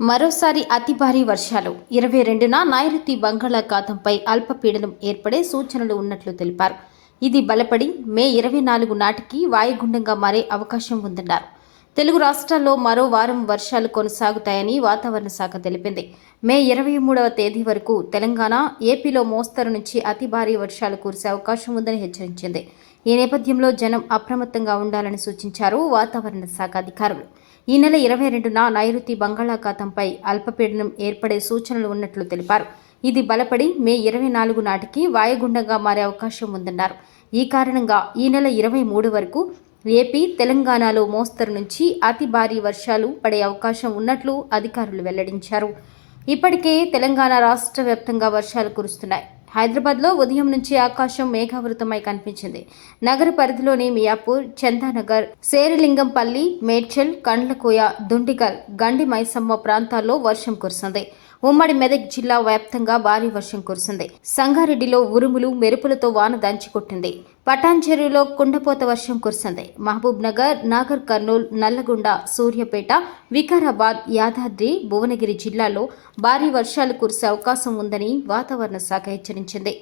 మరోసారి అతి భారీ వర్షాలు. ఇరవై రెండున నైరుతి బంగాళాఖాతంపై అల్పపీడనం ఏర్పడే సూచనలు ఉన్నట్లు తెలిపారు. ఇది బలపడి మే ఇరవై నాలుగు నాటికి వాయుగుండంగా మారే అవకాశం ఉందన్నారు. తెలుగు రాష్ట్రాల్లో మరో వారం వర్షాలు కొనసాగుతాయని వాతావరణ శాఖ తెలిపింది. మే ఇరవై మూడవ తేదీ వరకు తెలంగాణ ఏపీలో మోస్తరు నుంచి అతి భారీ వర్షాలు కురిసే అవకాశం ఉందని హెచ్చరించింది. ఈ నేపథ్యంలో జనం అప్రమత్తంగా ఉండాలని సూచించారు వాతావరణ శాఖ అధికారులు. ఈ నెల ఇరవై రెండున నైరుతి బంగాళాఖాతంపై అల్పపీడనం ఏర్పడే సూచనలు ఉన్నట్లు తెలిపారు. ఇది బలపడి మే ఇరవై నాలుగు నాటికి వాయుగుండంగా మారే అవకాశం ఉందన్నారు. ఈ కారణంగా ఈ నెల ఇరవై మూడు వరకు ఏపీ తెలంగాణలో మోస్తరు నుంచి అతి భారీ వర్షాలు పడే అవకాశం ఉన్నట్లు అధికారులు వెల్లడించారు. ఇప్పటికే తెలంగాణ రాష్ట్ర వ్యాప్తంగా వర్షాలు కురుస్తున్నాయి. హైదరాబాద్లో ఉదయం నుంచి ఆకాశం మేఘావృతమై కనిపించింది. నగర పరిధిలోని మియాపూర్ చందానగర్ శేరిలింగంపల్లి మేడ్చల్ కండ్లకోయ దుండిగల్ గండి మైసమ్మ ప్రాంతాల్లో వర్షం కురిసింది. ఉమ్మడి మెదక్ జిల్లా వ్యాప్తంగా భారీ వర్షం కురిసింది. సంగారెడ్డిలో ఉరుములు మెరుపులతో వాన దంచి కొట్టింది పటాన్చెరులో కుండపోత వర్షం కురిసింది. మహబూబ్ నగర్ నాగర్ కర్నూల్ నల్లగొండ సూర్యాపేట వికారాబాద్ యాదాద్రి భువనగిరి జిల్లాలో భారీ వర్షాలు కురిసే అవకాశం ఉందని వాతావరణ శాఖ హెచ్చరించింది.